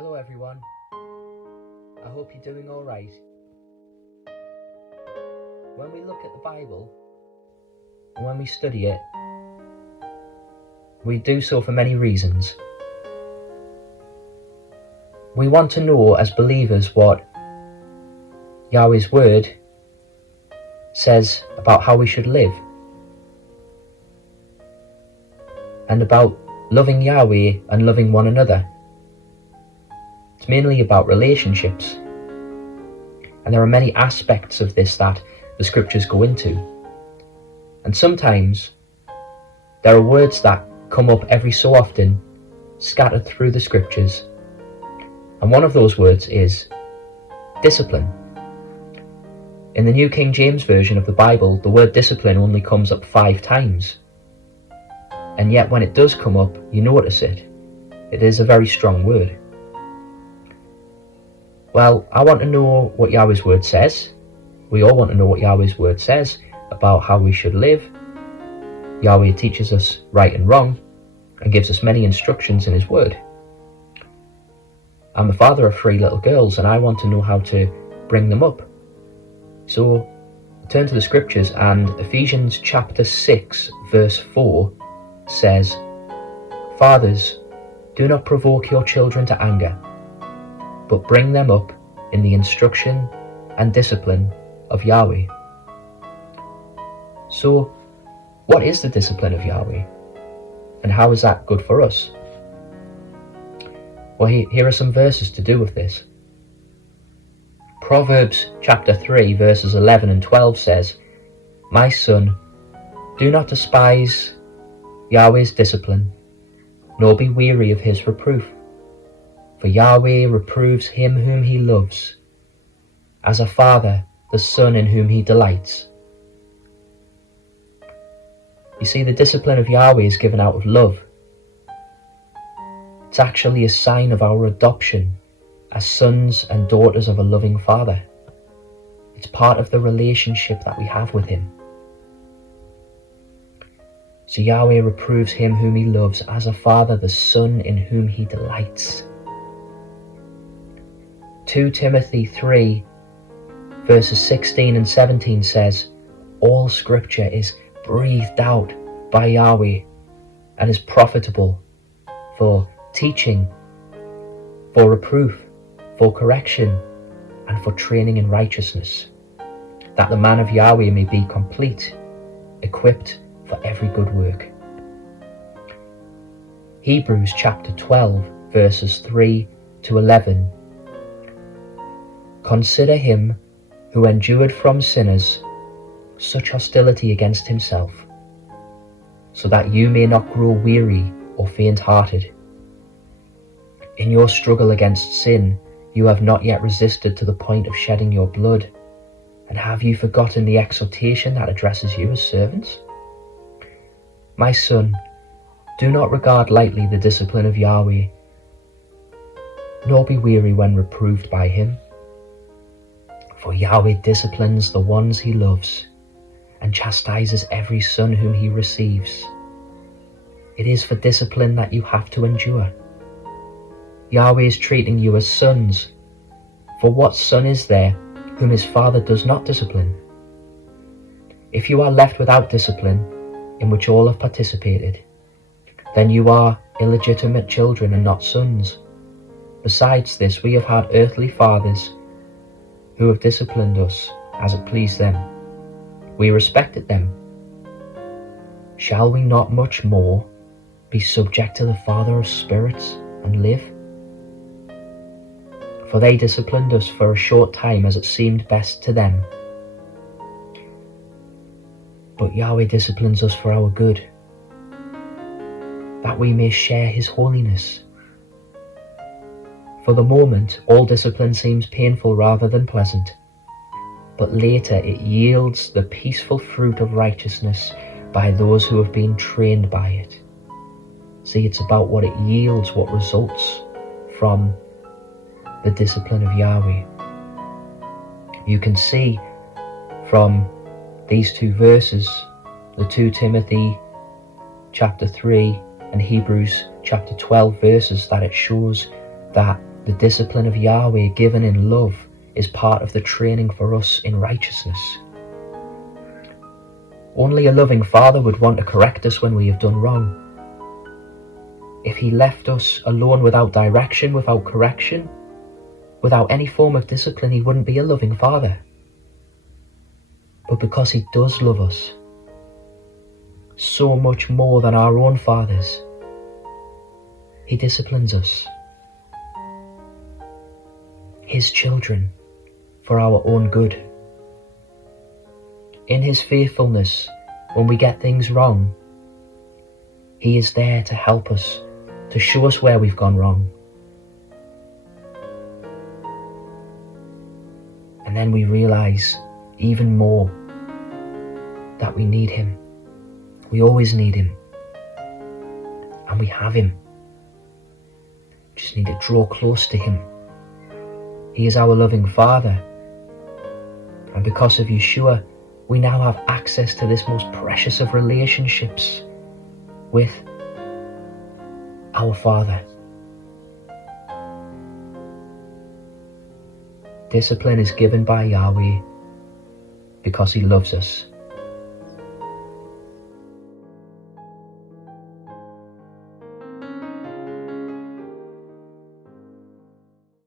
Hello everyone, I hope you're doing alright. When we look at the Bible, and when we study it, we do so for many reasons. We want to know as believers what Yahweh's word says about how we should live, and about loving Yahweh and loving one another. It's mainly about relationships, and there are many aspects of this that the scriptures go into. And sometimes there are words that come up every so often, scattered through the scriptures, and one of those words is discipline. In the New King James Version of the Bible, the word discipline only comes up 5 times, and yet when it does come up, you notice it. It is a very strong word. Well, I want to know what Yahweh's word says. We all want to know what Yahweh's word says about how we should live. Yahweh teaches us right and wrong and gives us many instructions in his word. I'm the father of 3 little girls and I want to know how to bring them up. So turn to the scriptures, and Ephesians chapter 6 verse 4 says, "Fathers, do not provoke your children to anger, but bring them up in the instruction and discipline of Yahweh." So, what is the discipline of Yahweh? And how is that good for us? Well, here are some verses to do with this. Proverbs chapter 3 verses 11 and 12 says, "My son, do not despise Yahweh's discipline, nor be weary of his reproof. For Yahweh reproves him whom he loves, as a father the son in whom he delights." You see, the discipline of Yahweh is given out of love. It's actually a sign of our adoption as sons and daughters of a loving father. It's part of the relationship that we have with him. So Yahweh reproves him whom he loves, as a father the son in whom he delights. 2 Timothy 3 verses 16 and 17 says, "All scripture is breathed out by Yahweh and is profitable for teaching, for reproof, for correction, and for training in righteousness, that the man of Yahweh may be complete, equipped for every good work." Hebrews chapter 12 verses 3 to 11. "Consider him who endured from sinners such hostility against himself, so that you may not grow weary or faint-hearted. In your struggle against sin, you have not yet resisted to the point of shedding your blood. And have you forgotten the exhortation that addresses you as servants? My son, do not regard lightly the discipline of Yahweh, nor be weary when reproved by him. For Yahweh disciplines the ones he loves, and chastises every son whom he receives. It is for discipline that you have to endure. Yahweh is treating you as sons, for what son is there whom his father does not discipline? If you are left without discipline, in which all have participated, then you are illegitimate children and not sons. Besides this, we have had earthly fathers who have disciplined us as it pleased them. We respected them. Shall we not much more be subject to the Father of spirits and live? For they disciplined us for a short time as it seemed best to them. But Yahweh disciplines us for our good, that we may share his holiness. For the moment, all discipline seems painful rather than pleasant, but later it yields the peaceful fruit of righteousness by those who have been trained by it. See, it's about what it yields, what results from the discipline of Yahweh. You can see from these 2 verses, the 2 Timothy chapter 3 and Hebrews chapter 12 verses, that it shows that The discipline of Yahweh given in love is part of the training for us in righteousness. Only a loving Father would want to correct us when we have done wrong. If he left us alone without direction, without correction, without any form of discipline, he wouldn't be a loving Father. But because he does love us so much more than our own fathers, he disciplines us, his children, for our own good. In his faithfulness, when we get things wrong, he is there to help us, to show us where we've gone wrong. And then we realize even more that we need him. We always need him. And we have him. We just need to draw close to him. He is our loving Father. And because of Yeshua, we now have access to this most precious of relationships with our Father. Discipline is given by Yahweh because he loves us.